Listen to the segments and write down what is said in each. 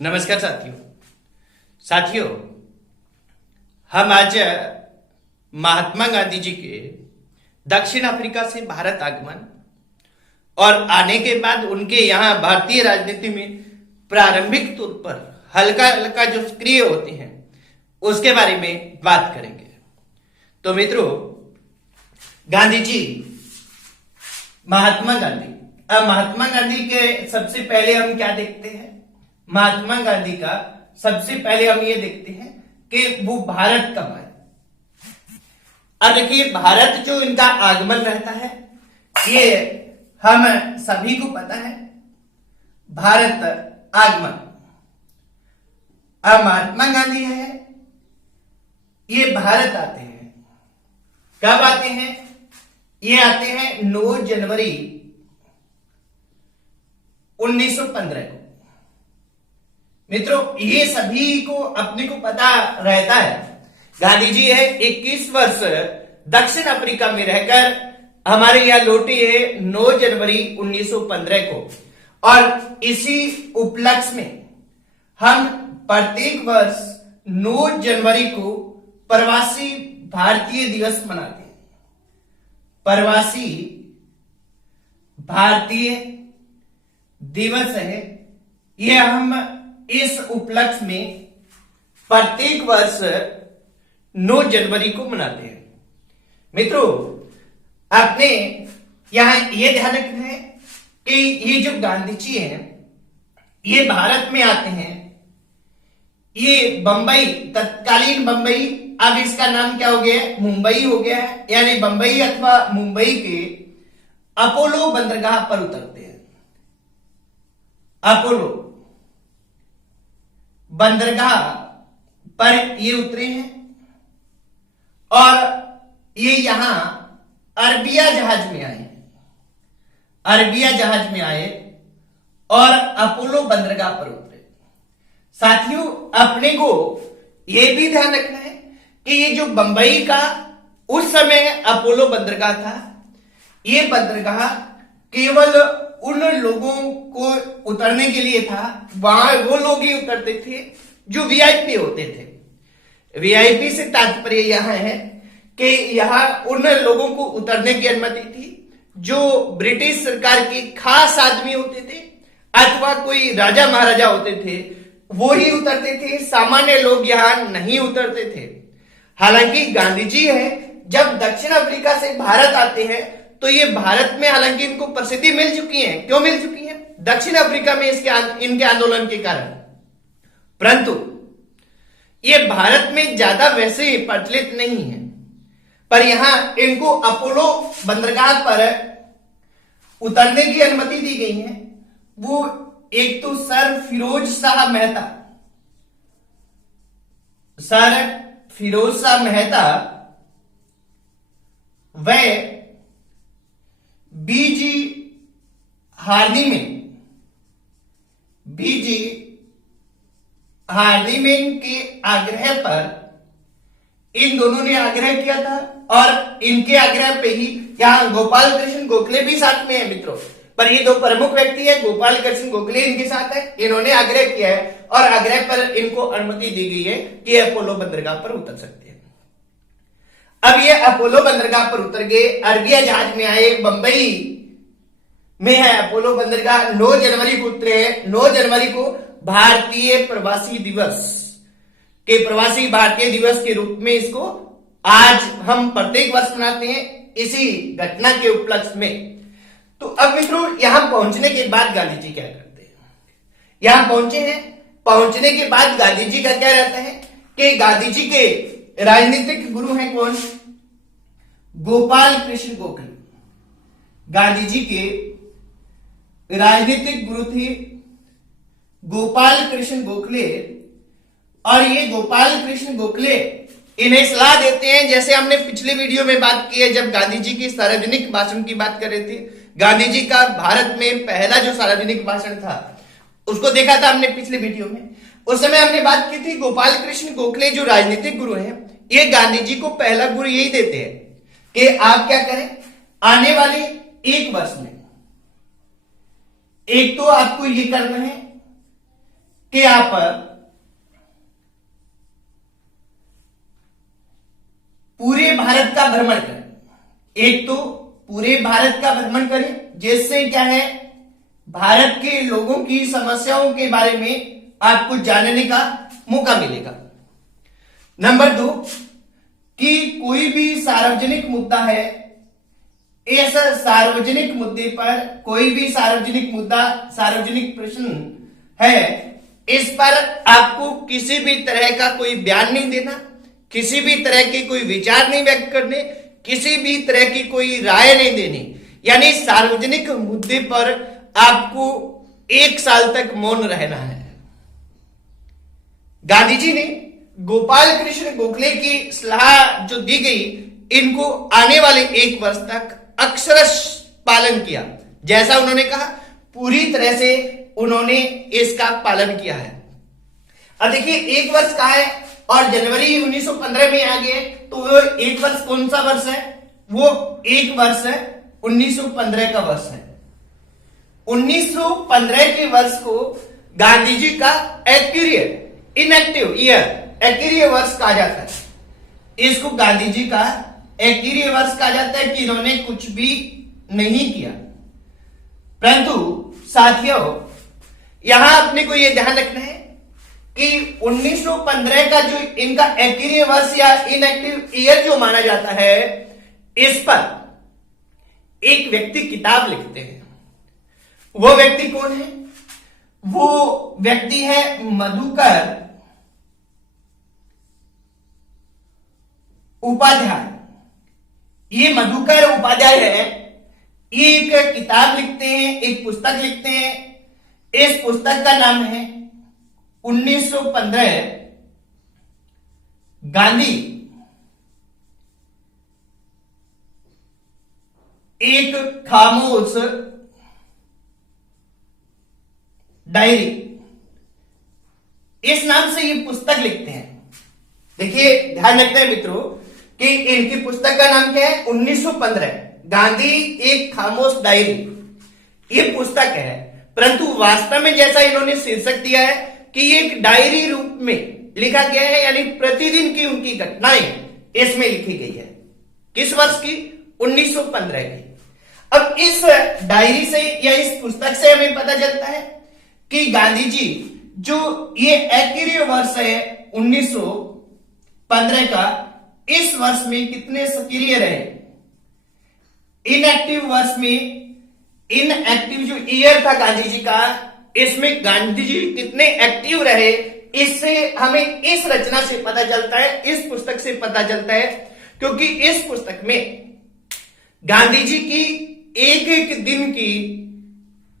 नमस्कार साथियों, हम आज महात्मा गांधी जी के दक्षिण अफ्रीका से भारत आगमन और आने के बाद उनके यहां भारतीय राजनीति में प्रारंभिक तौर पर हल्का हल्का जो सक्रिय होते हैं उसके बारे में बात करेंगे। तो मित्रों, गांधी जी, महात्मा गांधी। अब महात्मा गांधी के सबसे पहले हम क्या देखते हैं? महात्मा गांधी का सबसे पहले हम ये देखते हैं कि वो भारत कब आए। अब देखिए, भारत जो इनका आगमन रहता है ये हम सभी को पता है, भारत आगमन। अब महात्मा गांधी है, ये भारत आते हैं। कब आते हैं? ये आते हैं 9 जनवरी 1915 को। मित्रों, ये सभी को अपने को पता रहता है, गांधी जी है 21 वर्ष दक्षिण अफ्रीका में रहकर हमारे यहां लौटे हैं 9 जनवरी 1915 को। और इसी उपलक्ष्य में हम प्रत्येक वर्ष 9 जनवरी को प्रवासी भारतीय दिवस मनाते हैं। प्रवासी भारतीय दिवस है, यह हम इस उपलक्ष्य में प्रत्येक वर्ष 9 जनवरी को मनाते हैं। मित्रों, आपने यहां यह ध्यान रखना है कि ये जो गांधी जी हैं ये भारत में आते हैं। ये बंबई, तत्कालीन बंबई, अब इसका नाम क्या हो गया है? मुंबई हो गया है। यानी बंबई अथवा मुंबई के अपोलो बंदरगाह पर उतरते हैं। अपोलो बंदरगाह पर ये उतरे हैं और ये यहां अरबिया जहाज में आए। अरबिया जहाज में आए और अपोलो बंदरगाह पर उतरे। साथियों, अपने को यह भी ध्यान रखना है कि ये जो बंबई का उस समय अपोलो बंदरगाह था, ये बंदरगाह केवल उन लोगों को उतरने के लिए था। वहां वो लोग ही उतरते थे जो वीआईपी होते थे। वीआईपी से तात्पर्य यहां है कि यहां उन लोगों को उतरने की अनुमति थी जो ब्रिटिश सरकार के खास आदमी होते थे अथवा कोई राजा महाराजा होते थे, वो ही उतरते थे। सामान्य लोग यहां नहीं उतरते थे। हालांकि गांधी जी है जब दक्षिण अफ्रीका से भारत आते हैं तो ये भारत में हालांकि इनको प्रसिद्धि मिल चुकी है। क्यों मिल चुकी है? दक्षिण अफ्रीका में इनके आंदोलन के कारण। परंतु ये भारत में ज्यादा वैसे प्रचलित नहीं है। पर यहां इनको अपोलो बंदरगाह पर उतरने की अनुमति दी गई है। वो एक तो सर फिरोज शाह मेहता, सर फिरोज शाह मेहता, वह बीजी हार्निमेन के आग्रह पर इन दोनों ने आग्रह किया था और इनके आग्रह पे ही यहां गोपाल कृष्ण गोखले भी साथ में है। मित्रों, पर ये दो प्रमुख व्यक्ति है, गोपाल कृष्ण गोखले इनके साथ है। इन्होंने आग्रह किया है और आग्रह पर इनको अनुमति दी गई है कि अपोलो बंदरगाह पर उतर सकते हैं। अब ये अपोलो बंदरगाह पर उतर गए, अरबिया जहाज में आए, बंबई में है अपोलो बंदरगाह। 9 जनवरी को उतरे हैं। 9 जनवरी को भारतीय प्रवासी दिवस के प्रवासी भारतीय दिवस के रूप में इसको आज हम प्रत्येक वर्ष मनाते हैं, इसी घटना के उपलक्ष्य में। तो अब मित्रों, यहां पहुंचने के बाद गांधी जी क्या करते हैं? यहां पहुंचे हैं, पहुंचने के बाद गांधी जी का क्या रहता है कि गांधी जी के राजनीतिक गुरु हैं कौन? गोपाल कृष्ण गोखले। गांधी जी के राजनीतिक गुरु थे गोपाल कृष्ण गोखले। और ये गोपाल कृष्ण गोखले इन्हें सलाह देते हैं, जैसे हमने पिछले वीडियो में बात की है जब गांधी जी की सार्वजनिक भाषण की बात कर रहे थे। गांधी जी का भारत में पहला जो सार्वजनिक भाषण था उसको देखा था हमने पिछले वीडियो में। उस समय हमने बात की थी गोपाल कृष्ण गोखले जो राजनीतिक गुरु हैं, ये गांधी जी को पहला गुरु यही देते हैं कि आप क्या करें, आने वाले 1 वर्ष में एक तो आपको ये करना है कि आप पूरे भारत का भ्रमण करें। एक तो पूरे भारत का भ्रमण करें, जिससे क्या है, भारत के लोगों की समस्याओं के बारे में आपको जानने का मौका मिलेगा। नंबर 2, कि कोई भी सार्वजनिक मुद्दा है, इस सार्वजनिक मुद्दे पर कोई भी सार्वजनिक मुद्दा, सार्वजनिक प्रश्न है, इस पर आपको किसी भी तरह का कोई बयान नहीं देना, किसी भी तरह की कोई विचार नहीं व्यक्त करने, किसी भी तरह की कोई राय नहीं देनी। यानी सार्वजनिक मुद्दे पर आपको 1 साल तक मौन रहना है। गांधी जी ने गोपाल कृष्ण गोखले की सलाह जो दी गई, इनको आने वाले 1 वर्ष तक अक्षरश पालन किया। जैसा उन्होंने कहा, पूरी तरह से उन्होंने इसका पालन किया है। अब देखिए, 1 वर्ष का है और जनवरी 1915 में आ गए, तो वो 1 वर्ष कौन सा वर्ष है? वो 1 वर्ष है 1915 का वर्ष है। 1915 के वर्ष को गांधी जी का इनएक्टिव ईयर, अक्रिय वर्ष कहा जाता है। इसको गांधी जी का अक्रिय वर्ष कहा जाता है कि इन्होंने कुछ भी नहीं किया। परंतु साथियों, यहां अपने को यह ध्यान रखना है कि 1915 का जो इनका अक्रिय वर्ष या इनएक्टिव ईयर जो माना जाता है, इस पर एक व्यक्ति किताब लिखते हैं। वो व्यक्ति कौन है? वो व्यक्ति है मधुकर उपाध्याय। ये मधुकर उपाध्याय है, ये एक किताब लिखते हैं, एक पुस्तक लिखते हैं। इस पुस्तक का नाम है 1915 गांधी एक खामोश डायरी। इस नाम से ये पुस्तक लिखते हैं। देखिए, ध्यान रखना है मित्रों कि इनकी पुस्तक का नाम क्या है? 1915 गांधी एक खामोश डायरी। ये पुस्तक है, परंतु वास्तव में जैसा इन्होंने शीर्षक दिया है कि ये एक डायरी रूप में लिखा गया है, यानी प्रतिदिन की उनकी घटनाएं इसमें लिखी गई है। किस वर्ष की? 1915 की। अब इस डायरी से या इस पुस्तक से हमें पता चलता है कि गांधी जी जो ये अक्रिय वर्ष है 1915 का, इस वर्ष में कितने सक्रिय रहे। इनएक्टिव वर्ष में, इनएक्टिव जो ईयर था गांधी जी का, इसमें गांधी जी कितने एक्टिव रहे, इससे हमें इस रचना से पता चलता है, इस पुस्तक से पता चलता है। क्योंकि इस पुस्तक में गांधी जी की एक एक दिन की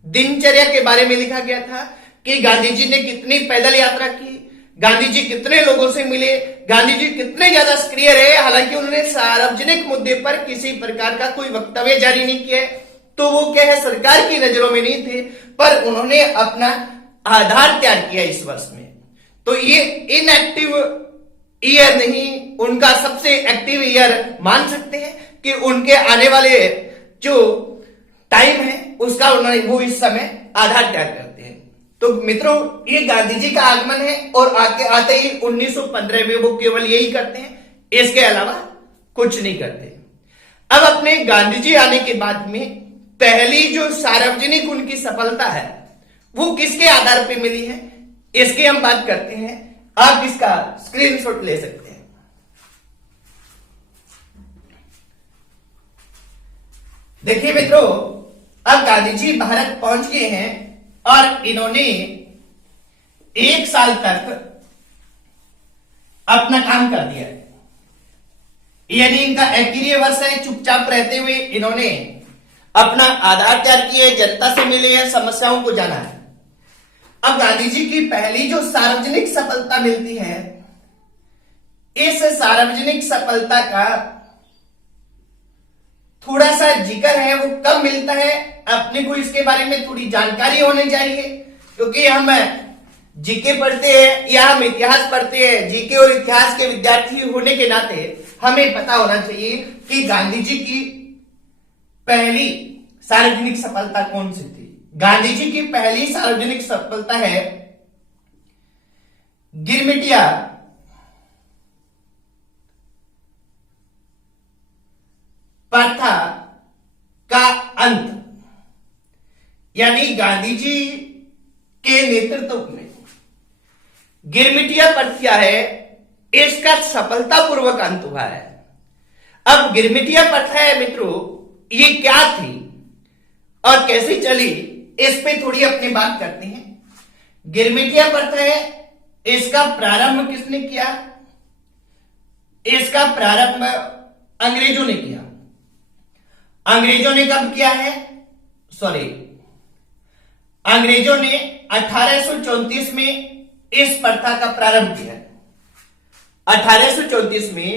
दिनचर्या के बारे में लिखा गया था कि गांधी जी ने कितनी पैदल यात्रा की, गांधी जी कितने लोगों से मिले, गांधी जी कितने ज्यादा सक्रिय रहे। हालांकि उन्होंने सार्वजनिक मुद्दे पर किसी प्रकार का कोई वक्तव्य जारी नहीं किया, तो वो क्या है, सरकार की नजरों में नहीं थे, पर उन्होंने अपना आधार तैयार किया इस वर्ष में। तो ये इनएक्टिव ईयर नहीं, उनका सबसे एक्टिव ईयर मान सकते हैं कि उनके आने वाले जो टाइम है उसका उन्होंने वो इस समय आधार तैयार करते हैं। तो मित्रों, ये गांधी जी का आगमन है और आते ही 1915 में वो केवल यही करते हैं, इसके अलावा कुछ नहीं करते। अब अपने गांधी जी आने के बाद में पहली जो सार्वजनिक उनकी सफलता है वो किसके आधार पर मिली है, इसकी हम बात करते हैं। आप इसका स्क्रीनशॉट ले सकते हैं। देखिए मित्रों, अब गांधी जी भारत पहुंच गए हैं और इन्होंने 1 साल तक अपना काम कर दिया है। यानी इनका अक्रिय वर्ष है। चुपचाप रहते हुए इन्होंने अपना आधार तैयार किए, जनता से मिले हैं, समस्याओं को जाना है। अब गांधी जी की पहली जो सार्वजनिक सफलता मिलती है, इस सार्वजनिक सफलता का थोड़ा सा जिक्र है, वो कब मिलता है, अपने को इसके बारे में थोड़ी जानकारी होनी चाहिए। क्योंकि हम जीके पढ़ते हैं या हम इतिहास पढ़ते हैं, जीके और इतिहास के विद्यार्थी होने के नाते हमें पता होना चाहिए कि गांधी जी की पहली सार्वजनिक सफलता कौन सी थी। गांधी जी की पहली सार्वजनिक सफलता है गिरमिटिया प्रथा का अंत, यानी गांधी जी के नेतृत्व में गिरमिटिया प्रथा है, इसका सफलतापूर्वक अंत हुआ है। अब गिरमिटिया प्रथा है मित्रों, ये क्या थी और कैसे चली, इस पे थोड़ी अपनी बात करते हैं। गिरमिटिया प्रथा है, इसका प्रारंभ किसने किया? इसका प्रारंभ अंग्रेजों ने किया। अंग्रेजों ने कब किया है? अंग्रेजों ने 1834 में इस प्रथा का प्रारंभ किया। 1834 में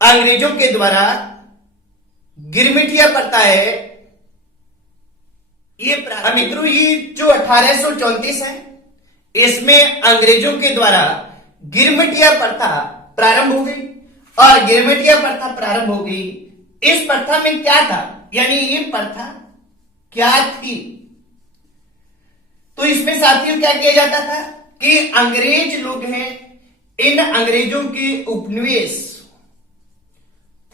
अंग्रेजों के द्वारा गिरमिटिया प्रथा है, ये मित्रों ये जो 1834 है, इसमें अंग्रेजों के द्वारा गिरमिटिया प्रथा प्रारंभ हो गई। और गिरमिटिया प्रथा प्रारंभ हो गई, इस प्रथा में क्या था, यानी ये प्रथा क्या थी? तो इसमें साथियों क्या किया जाता था कि अंग्रेज लोग हैं, इन अंग्रेजों के उपनिवेश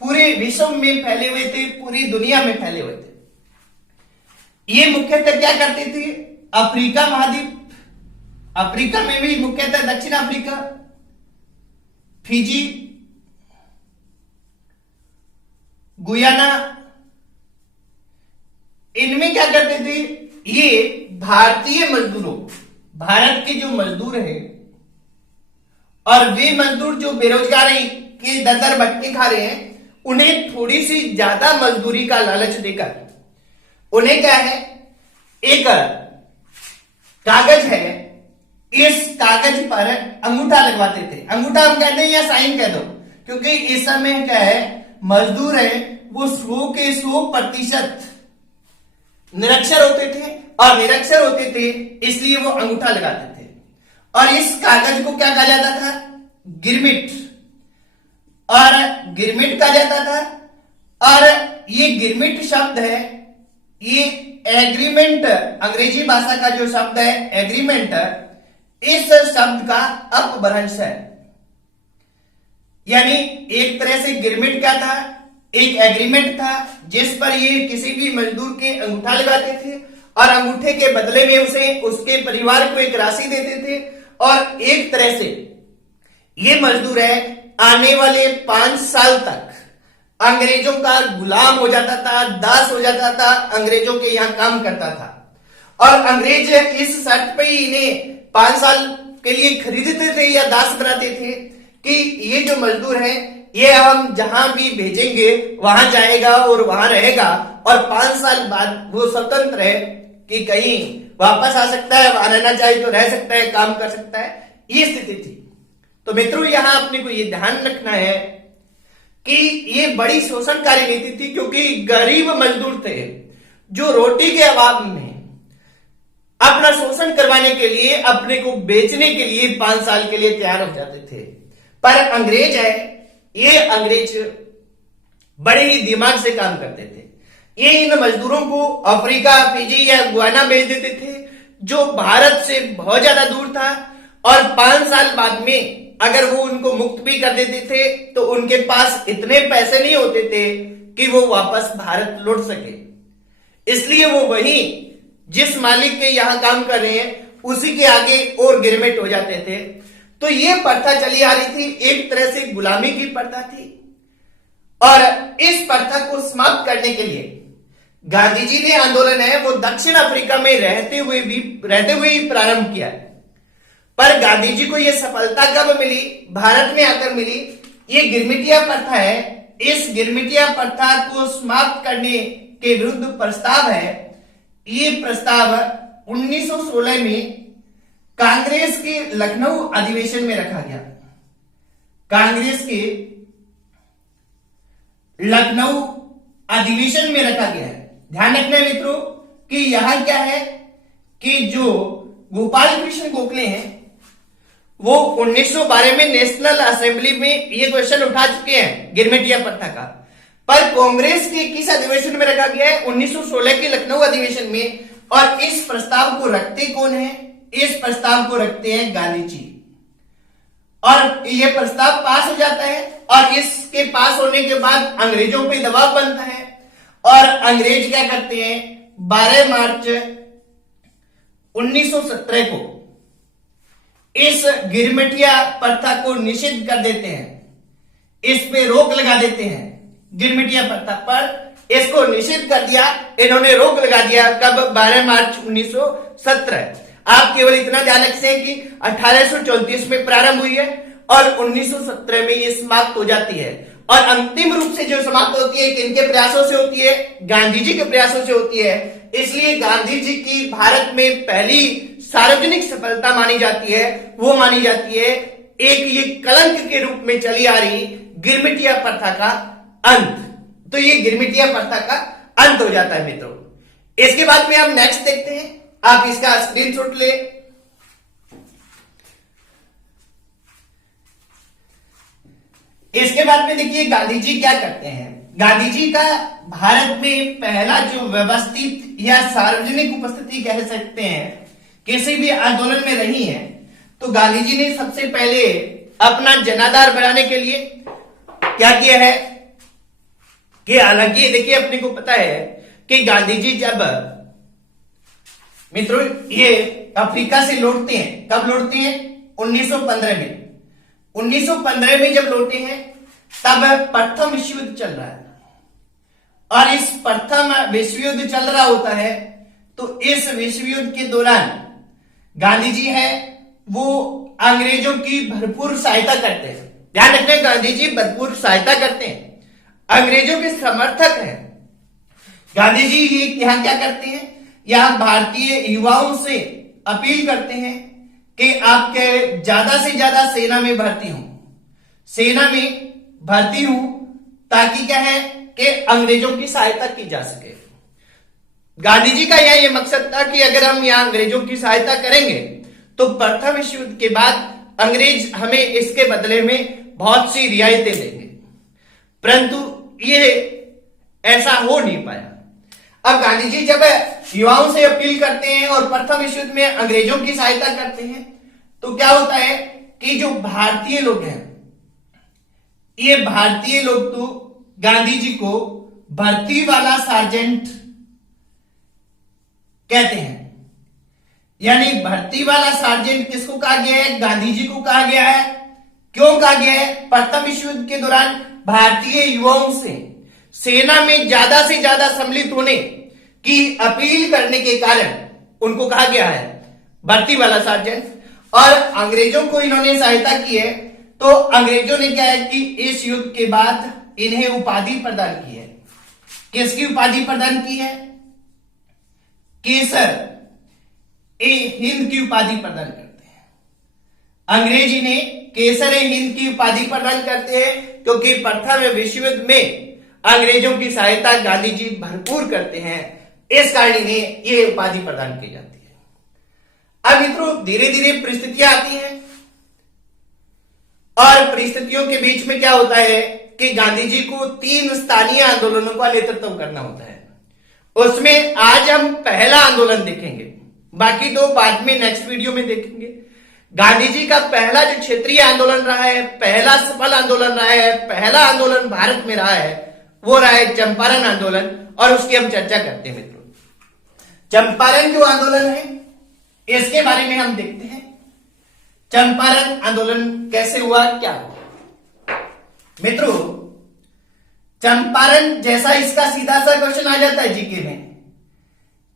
पूरे विश्व में फैले हुए थे, पूरी दुनिया में फैले हुए थे। ये मुख्यतः क्या करते थे? अफ्रीका महाद्वीप, अफ्रीका में भी मुख्यतः दक्षिण अफ्रीका, फिजी, गुयाना, इनमें क्या करते थे? ये भारतीय मजदूरों, भारत के जो मजदूर हैं और वे मजदूर जो बेरोजगारी के दर भटके खा रहे हैं, उन्हें थोड़ी सी ज्यादा मजदूरी का लालच देकर उन्हें क्या है, एक कागज है, इस कागज पर अंगूठा लगवाते थे। अंगूठा हम कहते हैं या साइन कह दो, क्योंकि इस समय क्या है, मजदूर है वो 100 के 100% निरक्षर होते थे, और निरक्षर होते थे इसलिए वो अंगूठा लगाते थे। और इस कागज को क्या कहा जाता था? गिरमिट, और गिरमिट कहा जाता था। और ये गिरमिट शब्द है, ये एग्रीमेंट, अंग्रेजी भाषा का जो शब्द है एग्रीमेंट, इस शब्द का अपभ्रंश है। यानी एक तरह से गिरमिट क्या था? एक एग्रीमेंट था जिस पर ये किसी भी मजदूर के अंगूठा लगाते थे, और अंगूठे के बदले में उसे उसके परिवार को एक राशि देते थे, और एक तरह से ये मजदूर है आने वाले 5 साल तक अंग्रेजों का गुलाम हो जाता था, दास हो जाता था, अंग्रेजों के यहां काम करता था। और अंग्रेज इस शर्त पे ही इन्हें 5 साल के लिए खरीदते थे या दास बनाते थे कि ये जो मजदूर है ये हम जहां भी भेजेंगे वहां जाएगा और वहां रहेगा, और 5 साल बाद वो स्वतंत्र है कि कहीं वापस आ सकता है, वहां रहना चाहे तो रह सकता है, काम कर सकता है। ये स्थिति थी। तो मित्रों यहां अपने को ये ध्यान रखना है कि ये बड़ी शोषणकारी नीति थी, क्योंकि गरीब मजदूर थे जो रोटी के अभाव में अपना शोषण करवाने के लिए, अपने को बेचने के लिए 5 साल के लिए तैयार हो जाते थे। पर अंग्रेज है, ये अंग्रेज बड़े ही दिमाग से काम करते थे। ये इन मजदूरों को अफ्रीका, फिजी या गुयाना भेज देते थे, जो भारत से बहुत ज्यादा दूर था, और 5 साल बाद में अगर वो उनको मुक्त भी कर देते थे तो उनके पास इतने पैसे नहीं होते थे कि वो वापस भारत लौट सके। इसलिए वो वही जिस मालिक के यहां काम कर रहे हैं उसी के आगे और गिरमिट हो जाते थे। तो ये प्रथा चली आ रही थी, एक तरह से गुलामी की प्रथा थी। और इस प्रथा को समाप्त करने के लिए गांधी जी ने आंदोलन है वो दक्षिण अफ्रीका में रहते हुए ही प्रारंभ किया। पर गांधी जी को यह सफलता कब मिली? भारत में आकर मिली। ये गिरमिटिया प्रथा है, इस गिरमिटिया प्रथा को समाप्त करने के विरुद्ध प्रस्ताव है। ये प्रस्ताव 1916 में कांग्रेस के लखनऊ अधिवेशन में रखा गया। कांग्रेस के लखनऊ अधिवेशन में रखा गया है। ध्यान रखना है मित्रों कि यहां क्या है कि जो गोपाल कृष्ण गोखले हैं वो 1912 में नेशनल असेंबली में ये क्वेश्चन उठा चुके हैं गिरमिटिया प्रथा का। पर कांग्रेस के किस अधिवेशन में रखा गया है? 1916 के लखनऊ अधिवेशन में। और इस प्रस्ताव को रखते कौन है? इस प्रस्ताव को रखते हैं गांधी जी। और ये प्रस्ताव पास हो जाता है और इसके पास होने के बाद अंग्रेजों पे दबाव बनता है और अंग्रेज क्या करते हैं 12 मार्च 1917 को इस गिरमिटिया प्रथा को निषिद्ध कर देते हैं, इस पे रोक लगा देते हैं। गिरमिटिया प्रथा पर इसको निषिद्ध कर दिया, इन्होंने रोक लगा दिया। कब? 12 मार्च 1917। आप केवल इतना ध्यान रखें कि 1834 में प्रारंभ हुई है और 1917 में ये समाप्त हो जाती है और अंतिम रूप से जो समाप्त होती है किनके प्रयासों से होती है? गांधी जी के प्रयासों से होती है। इसलिए गांधी जी की भारत में पहली सार्वजनिक सफलता मानी जाती है, वो मानी जाती है एक ये कलंक के रूप में चली आ रही गिरमिटिया प्रथा का अंत। तो ये गिरमिटिया प्रथा का अंत हो जाता है मित्रों। इसके बाद में हम नेक्स्ट देखते हैं, आप इसका स्क्रीनशॉट ले। इसके बाद में देखिए गांधी जी क्या करते हैं। गांधी जी का भारत में पहला जो व्यवस्थित या सार्वजनिक उपस्थिति कह सकते हैं किसी भी आंदोलन में रही है, तो गांधी जी ने सबसे पहले अपना जनाधार बढ़ाने के लिए क्या किया है कि हालांकि देखिए अपने को पता है कि गांधी जी जब मित्रों ये अफ्रीका से लौटते हैं, कब लौटते हैं? 1915 में। 1915 में जब लौटे हैं तब प्रथम विश्व युद्ध चल रहा है और इस प्रथम विश्व युद्ध चल रहा होता है। तो इस विश्व युद्ध के दौरान गांधी जी हैं वो अंग्रेजों की भरपूर सहायता करते हैं। ध्यान रखना, गांधी जी भरपूर सहायता करते हैं, अंग्रेजों के समर्थक हैं। गांधी जी ये यहां क्या करते हैं? यहां भारतीय युवाओं से अपील करते हैं कि आपके ज्यादा से ज्यादा सेना में भर्ती हूं, सेना में भर्ती हूं, ताकि क्या है कि अंग्रेजों की सहायता की जा सके। गांधी जी का यह मकसद था कि अगर हम यहां अंग्रेजों की सहायता करेंगे तो प्रथम विश्व युद्ध के बाद अंग्रेज हमें इसके बदले में बहुत सी रियायतें देंगे, परंतु ये ऐसा हो नहीं पाया। अब गांधी जी जब युवाओं से अपील करते हैं और प्रथम विश्व युद्ध में अंग्रेजों की सहायता करते हैं, तो क्या होता है कि जो भारतीय लोग हैं, ये भारतीय लोग तो गांधी जी को भर्ती वाला सार्जेंट कहते हैं। यानी भर्ती वाला सार्जेंट किसको कहा गया है? गांधी जी को कहा गया है। क्यों कहा गया है? प्रथम विश्व युद्ध के दौरान भारतीय युवाओं से सेना में ज्यादा से ज्यादा सम्मिलित होने की अपील करने के कारण उनको कहा गया है भर्ती वाला सार्जेंट। और अंग्रेजों को इन्होंने सहायता की है, तो अंग्रेजों ने क्या है कि इस युद्ध के बाद इन्हें उपाधि प्रदान की है। किसकी उपाधि प्रदान की है? केसर ए हिंद की उपाधि प्रदान करते हैं। अंग्रेज इन्हें केसर ए हिंद की उपाधि प्रदान करते हैं क्योंकि प्रथम विश्व युद्ध में अंग्रेजों की सहायता गांधी जी भरपूर करते हैं, इस कारण इन्हें ये उपाधि प्रदान की जाती है। अब मित्रों धीरे धीरे परिस्थितियां आती हैं और परिस्थितियों के बीच में क्या होता है कि गांधी जी को 3 स्थानीय आंदोलनों का नेतृत्व करना होता है। उसमें आज हम पहला आंदोलन देखेंगे, बाकी 2 बाद में नेक्स्ट वीडियो में देखेंगे। गांधी जी का पहला जो क्षेत्रीय आंदोलन रहा है, पहला सफल आंदोलन रहा है, पहला आंदोलन भारत में रहा है, वो रहा है चंपारण आंदोलन, और उसकी हम चर्चा करते हैं मित्रों। चंपारण जो आंदोलन है इसके बारे में हम देखते हैं। चंपारण आंदोलन कैसे हुआ, क्या हुआ? मित्रों चंपारण जैसा इसका सीधा सा क्वेश्चन आ जाता है जीके में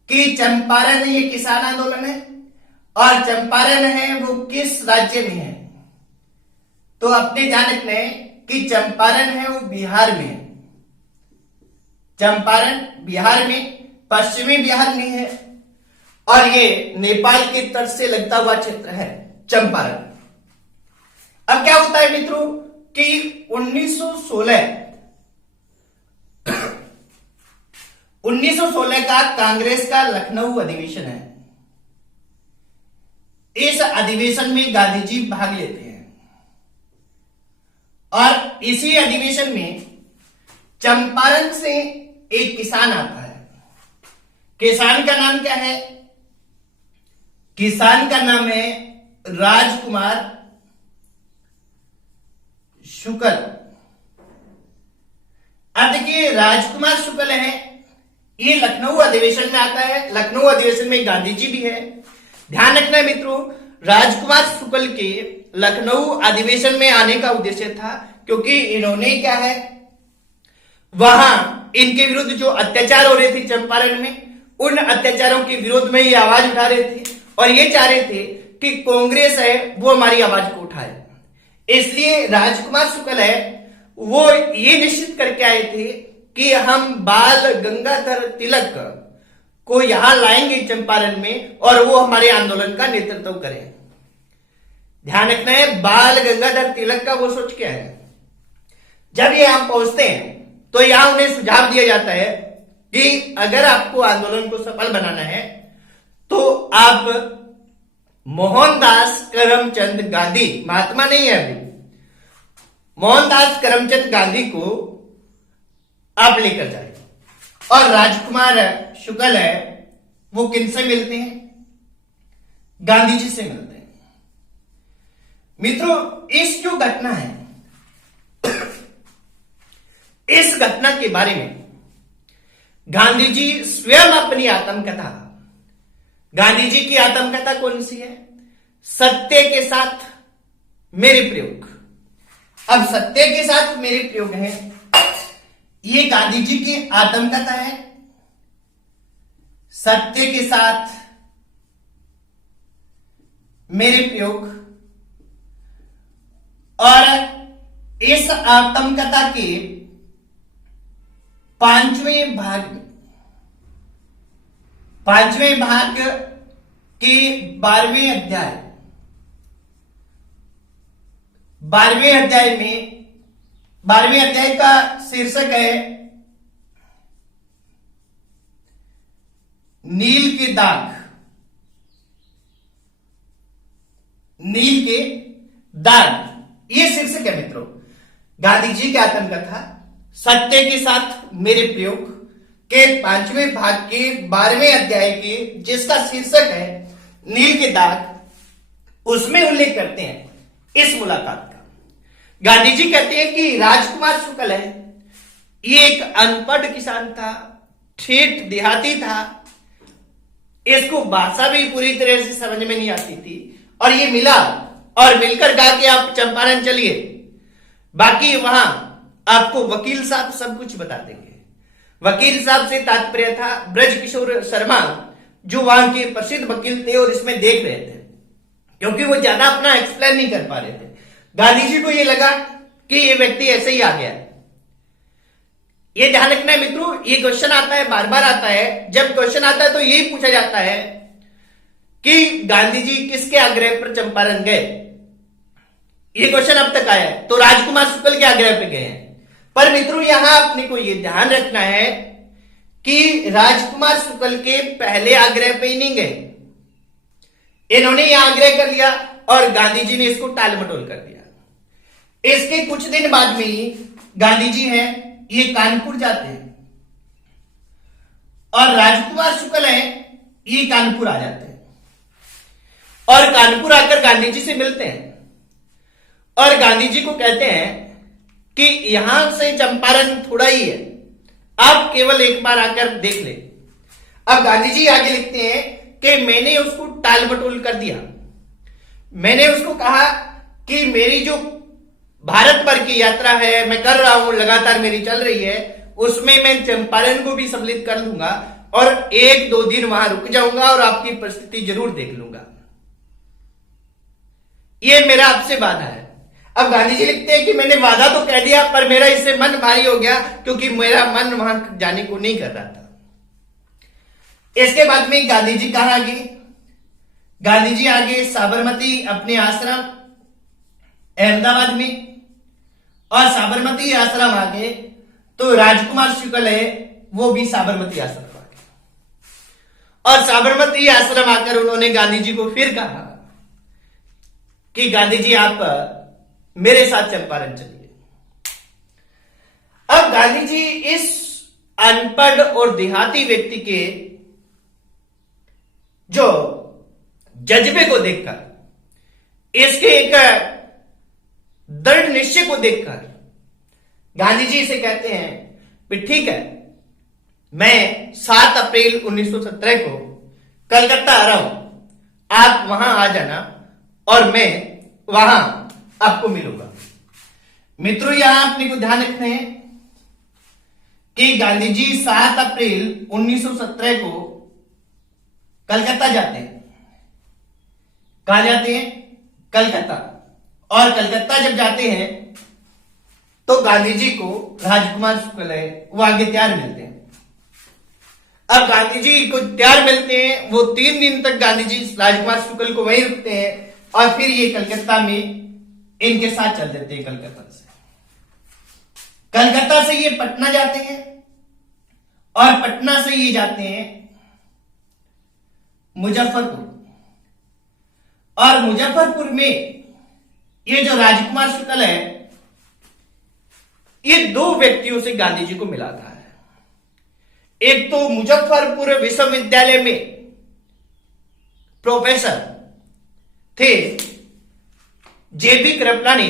कि चंपारण ये किसान आंदोलन है और चंपारण है वो किस राज्य में है, तो अपने ध्यान रखना है कि चंपारण है वो बिहार में है। चंपारण बिहार में, पश्चिमी बिहार में है और ये नेपाल की तट से लगता हुआ क्षेत्र है चंपारण। अब क्या होता है मित्रों कि 1916 का कांग्रेस का लखनऊ अधिवेशन है। इस अधिवेशन में गांधी जी भाग लेते हैं और इसी अधिवेशन में चंपारण से एक किसान आता है। किसान का नाम क्या है? किसान का नाम है राजकुमार शुक्ल। अब देखिए राजकुमार शुक्ल है, ये लखनऊ अधिवेशन में आता है। लखनऊ अधिवेशन में गांधी जी भी है। ध्यान रखना है मित्रों, राजकुमार शुक्ल के लखनऊ अधिवेशन में आने का उद्देश्य था क्योंकि इन्होंने क्या है, वहां इनके विरुद्ध जो अत्याचार हो रहे थे चंपारण में, उन अत्याचारों के विरोध में ये आवाज उठा रहे थे और ये चाह रहे थे कि कांग्रेस है वो हमारी आवाज को उठाए। इसलिए राजकुमार शुक्ल है वो ये निश्चित करके आए थे कि हम बाल गंगाधर तिलक को यहां लाएंगे चंपारण में और वो हमारे आंदोलन का नेतृत्व करें। ध्यान रखना है, बाल गंगाधर तिलक का वो सोच क्या है। जब ये यहां पहुंचते हैं तो यहां उन्हें सुझाव दिया जाता है कि अगर आपको आंदोलन को सफल बनाना है तो आप मोहनदास करमचंद गांधी, महात्मा नहीं है अभी, मोहनदास करमचंद गांधी को आप लेकर जाए। और राजकुमार शुक्ल है वो किनसे मिलते हैं, गांधी जी से मिलते हैं। मित्रों इस जो घटना है, इस घटना के बारे में गांधी जी स्वयं अपनी आत्मकथा, गांधी जी की आत्मकथा कौन सी है, सत्य के साथ मेरे प्रयोग। अब सत्य के साथ मेरे प्रयोग है, ये गांधी जी की आत्मकथा है। सत्य के साथ मेरे प्रयोग, और इस आत्मकथा के 5वें भाग के 12वें अध्याय, 12वें अध्याय में, 12वें अध्याय का शीर्षक है नील के दाग। नील के दाग ये शीर्षक है मित्रों गांधी जी की आत्मकथा सत्य के साथ मेरे प्रयोग के 5वें भाग के 12वें अध्याय के, जिसका शीर्षक है नील के दाग। उसमें उल्लेख करते हैं इस मुलाकात का। गांधी जी कहते हैं कि राजकुमार शुक्ल है, ये एक अनपढ़ किसान था, ठेठ देहाती था, इसको भाषा भी पूरी तरह से समझ में नहीं आती थी, और ये मिला और मिलकर कहा कि आप चंपारण चलिए, बाकी वहां आपको वकील साहब सब कुछ बता देंगे। वकील साहब से तात्पर्य था ब्रज किशोर शर्मा, जो वहां के प्रसिद्ध वकील थे और इसमें देख रहे थे, क्योंकि वो ज्यादा अपना एक्सप्लेन नहीं कर पा रहे थे। गांधी जी को ये लगा कि ये व्यक्ति ऐसे ही आ गया। ये ध्यान रखना है मित्रों, ये क्वेश्चन आता है, बार बार आता है। जब क्वेश्चन आता है तो यही पूछा जाता है कि गांधी जी किसके आग्रह पर चंपारण गए। ये क्वेश्चन अब तक आया है, तो राजकुमार शुक्ल के आग्रह पर गए हैं। पर मित्रों यहां अपने को यह ध्यान रखना है कि राजकुमार शुक्ल के पहले आग्रह पे ही नहीं गए। इन्होंने यह आग्रह कर लिया और गांधी जी ने इसको टाल मटोल कर दिया। इसके कुछ दिन बाद में ही गांधी जी हैं ये कानपुर जाते हैं और राजकुमार शुक्ल है ये कानपुर आ जाते हैं और कानपुर आकर गांधी जी से मिलते हैं और गांधी जी को कहते हैं कि यहां से चंपारण थोड़ा ही है, आप केवल एक बार आकर देख ले। अब गांधी जी आगे लिखते हैं कि मैंने उसको टाल मटोल कर दिया। मैंने उसको कहा कि मेरी जो भारत भर की यात्रा है मैं कर रहा हूं, लगातार मेरी चल रही है, उसमें मैं चंपारण को भी सम्मिलित कर लूंगा और 1-2 दिन वहां रुक जाऊंगा और आपकी परिस्थिति जरूर देख लूंगा। ये मेरा आपसे वादा है। अब गांधी जी लिखते हैं कि मैंने वादा तो कह दिया पर मेरा इससे मन भारी हो गया क्योंकि मेरा मन वहां जाने को नहीं कर रहा था। इसके बाद में गांधी जी कहां आगे, गांधी जी आगे साबरमती अपने आश्रम अहमदाबाद में, और साबरमती आश्रम आगे तो राजकुमार शुक्ल है वो भी साबरमती आश्रम आगे, और साबरमती आश्रम आकर उन्होंने गांधी जी को फिर कहा कि गांधी जी आप मेरे साथ चंपारण चलिए। अब गांधी जी इस अनपढ़ और देहाती व्यक्ति के जो जज्बे को देखकर, इसके एक दृढ़ निश्चय को देखकर गांधी जी से कहते हैं कि ठीक है, मैं 7 अप्रैल 1917 को कलकत्ता आ रहा हूं, आप वहां आ जाना और मैं वहां आपको मिलूंगा। मित्रों, यहां अपने को ध्यान रखना है कि गांधी जी 7 अप्रैल 1917 को कलकत्ता जाते हैं। कहां जाते हैं? कलकत्ता। और कलकत्ता जब जाते हैं तो गांधी जी को राजकुमार शुक्ल है वो आगे तैयार मिलते हैं। अब गांधी जी को तैयार मिलते हैं, वो 3 दिन तक गांधी जी राजकुमार शुक्ल को वहीं रुकते हैं और फिर ये कलकत्ता में इनके साथ चल देते हैं। कलकत्ता से ये पटना जाते हैं और पटना से ये जाते हैं मुजफ्फरपुर। और मुजफ्फरपुर में ये जो राजकुमार शुक्ल है, ये 2 व्यक्तियों से गांधी जी को मिलाता है। एक तो मुजफ्फरपुर विश्वविद्यालय में प्रोफेसर थे जेबी कृपलानी,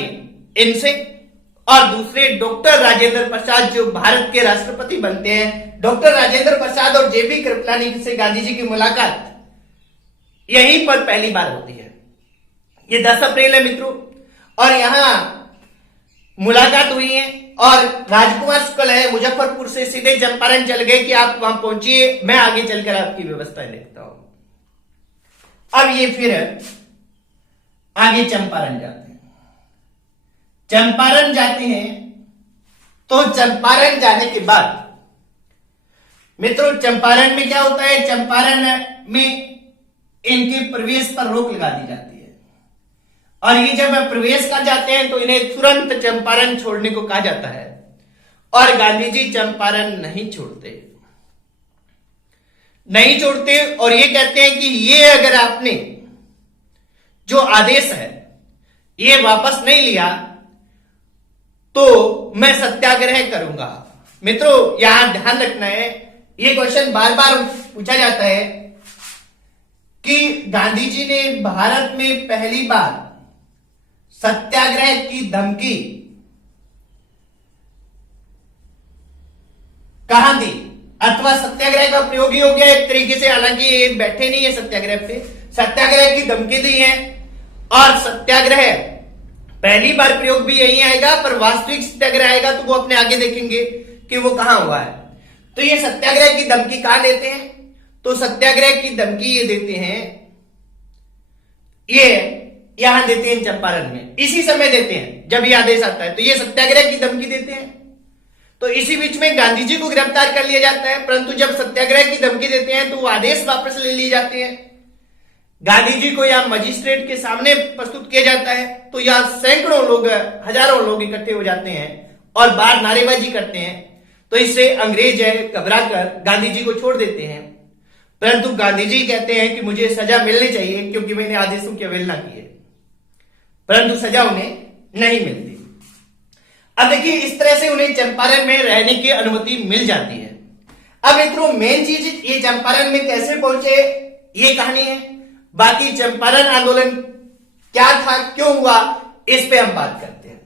इनसे, और दूसरे डॉक्टर राजेंद्र प्रसाद जो भारत के राष्ट्रपति बनते हैं। डॉक्टर राजेंद्र प्रसाद और जेबी कृपलानी से गांधी जी की मुलाकात यहीं पर पहली बार होती है। ये 10 अप्रैल है मित्रों, और यहां मुलाकात हुई है और राजकुमार शुक्ल है मुजफ्फरपुर से सीधे चंपारण चल गए कि आप वहां पहुंचिए, मैं आगे चलकर आपकी व्यवस्थाएं देखता हूं। अब ये फिर आगे चंपारण जाते हैं। चंपारण जाते हैं तो चंपारण जाने के बाद मित्रों, चंपारण में क्या होता है? चंपारण में इनके प्रवेश पर रोक लगा दी जाती है और ये जब प्रवेश कर जाते हैं तो इन्हें तुरंत चंपारण छोड़ने को कहा जाता है और गांधी जी चंपारण नहीं छोड़ते और ये कहते हैं कि ये अगर आपने जो आदेश है ये वापस नहीं लिया तो मैं सत्याग्रह करूंगा। मित्रों, यहां ध्यान रखना है, ये क्वेश्चन बार बार पूछा जाता है कि गांधी जी ने भारत में पहली बार सत्याग्रह की धमकी कहां दी अथवा सत्याग्रह का प्रयोग ही हो गया एक तरीके से, हालांकि ये बैठे नहीं है सत्याग्रह पे, सत्याग्रह की धमकी दी है और सत्याग्रह पहली बार प्रयोग भी यही आएगा, पर वास्तविक सत्याग्रह आएगा तो वो अपने आगे देखेंगे कि वो कहां हुआ है। तो ये सत्याग्रह की धमकी कहां देते हैं? तो सत्याग्रह की धमकी ये देते हैं, ये यहां देते हैं चंपारण में, इसी समय देते हैं जब ये आदेश आता है तो ये सत्याग्रह की धमकी देते हैं। तो इसी बीच में गांधी जी को गिरफ्तार कर लिया जाता है, परंतु जब सत्याग्रह की धमकी देते हैं तो वो आदेश वापस ले लिए जाते हैं। गांधी जी को यहां मजिस्ट्रेट के सामने प्रस्तुत किया जाता है तो यहां सैकड़ों लोग, हजारों लोग इकट्ठे हो जाते हैं और बाहर नारेबाजी करते हैं। तो इससे अंग्रेज घबराकर गांधी जी को छोड़ देते हैं, परंतु गांधी जी कहते हैं कि मुझे सजा मिलनी चाहिए क्योंकि मैंने आदेशों की अवहेलना की है, परंतु सजा उन्हें नहीं मिलती। अब देखिए, इस तरह से उन्हें चंपारण में रहने की अनुमति मिल जाती है। अब मित्रों, मेन चीज ये चंपारण में कैसे पहुंचे ये कहानी है, बाकी चंपारण आंदोलन क्या था, क्यों हुआ, इस पे हम बात करते हैं।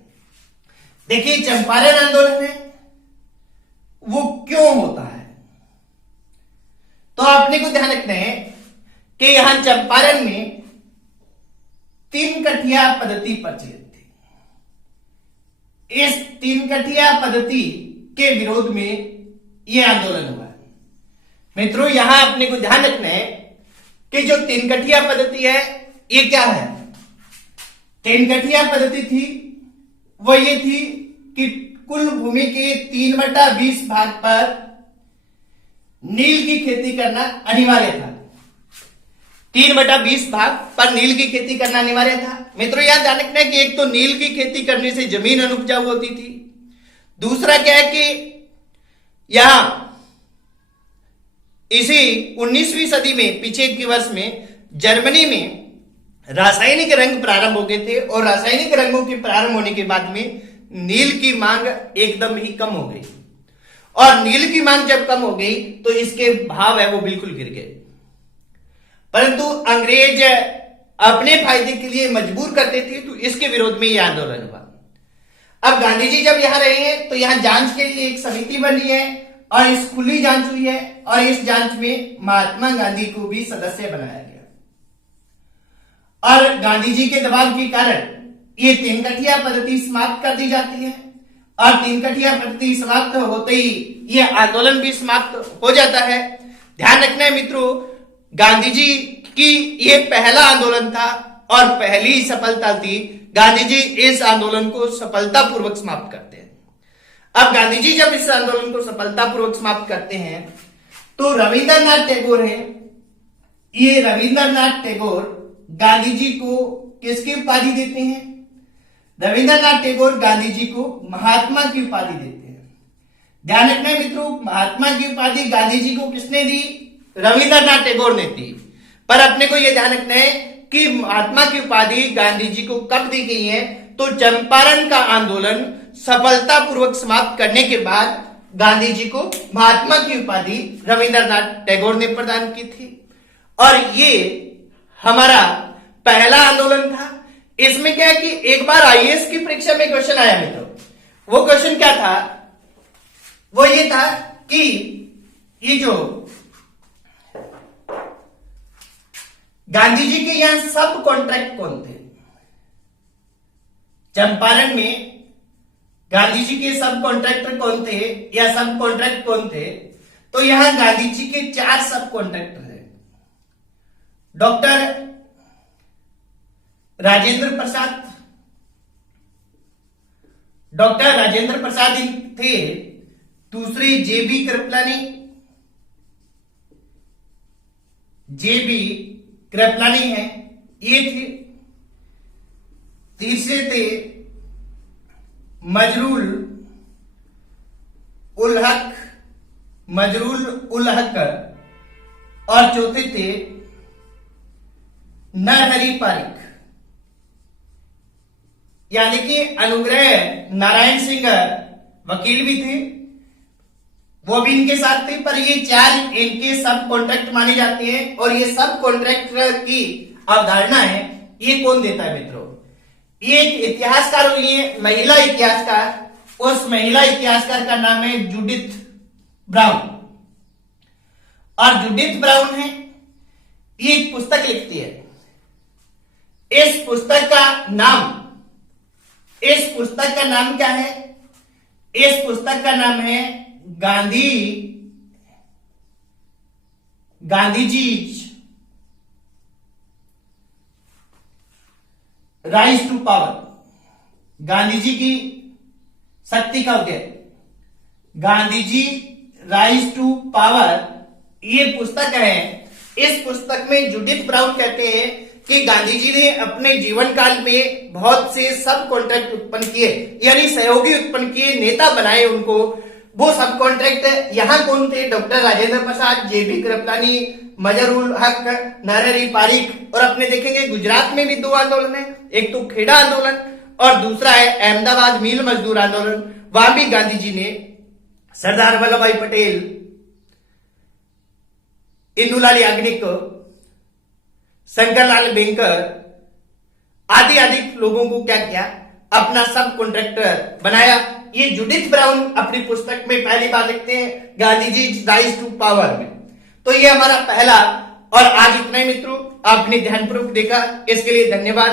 देखिए, चंपारण आंदोलन है वो क्यों होता है, तो आपने को ध्यान रखना है कि यहां चंपारण में 3 कठिया पद्धति प्रचलित थी। इस 3 कठिया पद्धति के विरोध में यह आंदोलन हुआ है। मित्रों, यहां अपने को ध्यान रखना है कि जो 3 कठिया पद्धति है ये क्या है। 3 कठिया पद्धति थी वो ये थी कि कुल भूमि के 3/20 भाग पर नील की खेती करना अनिवार्य था। 3/20 भाग पर नील की खेती करना अनिवार्य था। मित्रों, याद ध्यान रखना है कि एक तो नील की खेती करने से जमीन अनुपजाऊ होती थी, दूसरा क्या है कि यहां इसी 19वीं सदी में, पीछे के वर्ष में जर्मनी में रासायनिक रंग प्रारंभ हो गए थे और रासायनिक रंगों के प्रारंभ होने के बाद में नील की मांग एकदम ही कम हो गई और नील की मांग जब कम हो गई तो इसके भाव है वो बिल्कुल गिर गए। परंतु अंग्रेज अपने फायदे के लिए मजबूर करते थे तो इसके विरोध में यह आंदोलन हुआ। अब गांधी जी जब यहाँ रहे हैं तो यहाँ जांच के लिए एक समिति बनी है और इस खुली जांच हुई है और इस जांच में महात्मा गांधी को भी सदस्य बनाया गया और गांधी जी के दबाव के कारण ये तीन कठिया पद्धति समाप्त कर दी जाती है और तीन कठिया पद्धति समाप्त होते ही ये आंदोलन भी समाप्त हो जाता है। ध्यान रखना है मित्रों, गांधी जी की ये पहला आंदोलन था और पहली सफलता थी। गांधी जी इस आंदोलन को सफलतापूर्वक समाप्त करते हैं। अब गांधी जी जब इस आंदोलन को सफलतापूर्वक समाप्त करते हैं तो रविंद्रनाथ टैगोर है, ये रविंद्रनाथ टैगोर गांधी जी को किसकी उपाधि देते हैं? रविंद्रनाथ टैगोर गांधी जी को महात्मा की उपाधि देते हैं। ध्यान रखना है मित्रों, महात्मा की उपाधि गांधी जी को किसने दी? रविंद्रनाथ टैगोर ने दी। पर अपने को यह ध्यान रखना है कि महात्मा की उपाधि गांधी जी को कब दी गई है? तो चंपारण का आंदोलन सफलतापूर्वक समाप्त करने के बाद गांधी जी को महात्मा की उपाधि रविंद्रनाथ टैगोर ने प्रदान की थी। और ये हमारा पहला आंदोलन था। इसमें क्या है कि एक बार आईएएस की परीक्षा में क्वेश्चन आया मित्रों, वो क्वेश्चन क्या था? वो ये था कि ये जो गांधी जी के यहां सब कॉन्ट्रैक्ट कौन थे? चंपारण में गांधी जी के सब कॉन्ट्रैक्टर कौन थे या सब कॉन्ट्रैक्ट कौन थे? तो यहां गांधी जी के 4 सब कॉन्ट्रैक्टर हैं। डॉक्टर राजेंद्र प्रसाद, डॉक्टर राजेंद्र प्रसाद थे। दूसरे जेबी कृपलानी, जेबी कृपलानी है, ये थे। तीसरे थे मजरूल उल हक, मजरूल उल हक। और चौथे थे नरहरि पारिक, यानी कि अनुग्रह नारायण सिंह वकील भी थे, वो भी इनके साथ थे। पर ये 4 इनके सब कॉन्ट्रैक्ट माने जाते हैं। और ये सब कॉन्ट्रैक्टर की अवधारणा है, ये कौन देता है मित्रों? ये एक इतिहासकार हुई है, महिला इतिहासकार। उस महिला इतिहासकार का नाम है जूडिथ ब्राउन। और जूडिथ ब्राउन है, ये एक पुस्तक लिखती है। इस पुस्तक का नाम क्या है? इस पुस्तक का नाम है Gandhiji rise to power, Gandhi ji की शक्ति का उदय, गांधीजी राइज टू पावर, ये पुस्तक है। इस पुस्तक में जूडिथ ब्राउन कहते हैं कि गांधी जी ने अपने जीवन काल में बहुत से सब कॉन्ट्रैक्ट उत्पन्न किए, यानी सहयोगी उत्पन्न किए, नेता बनाए उनको। वो सब कॉन्ट्रैक्ट यहाँ कौन थे? डॉक्टर राजेंद्र प्रसाद, जेबी कृपलानी, मजरूल हक, नरहरि पारिक। और अपने देखेंगे गुजरात में भी 2 आंदोलन है, एक तो खेड़ा आंदोलन और दूसरा है अहमदाबाद मिल मजदूर आंदोलन। वहां भी गांधी जी ने सरदार वल्लभ भाई पटेल, इंदुलाल याग्निक, शंकरलाल बैंकर आदि लोगों को क्या किया? अपना सब कॉन्ट्रैक्टर बनाया। ये जूडिथ ब्राउन अपनी पुस्तक में पहली बार लिखते हैं गांधीजी राइज टू पावर में। तो ये हमारा पहला। और आज इतना ही मित्रों, आपने ध्यानपूर्वक देखा, इसके लिए धन्यवाद।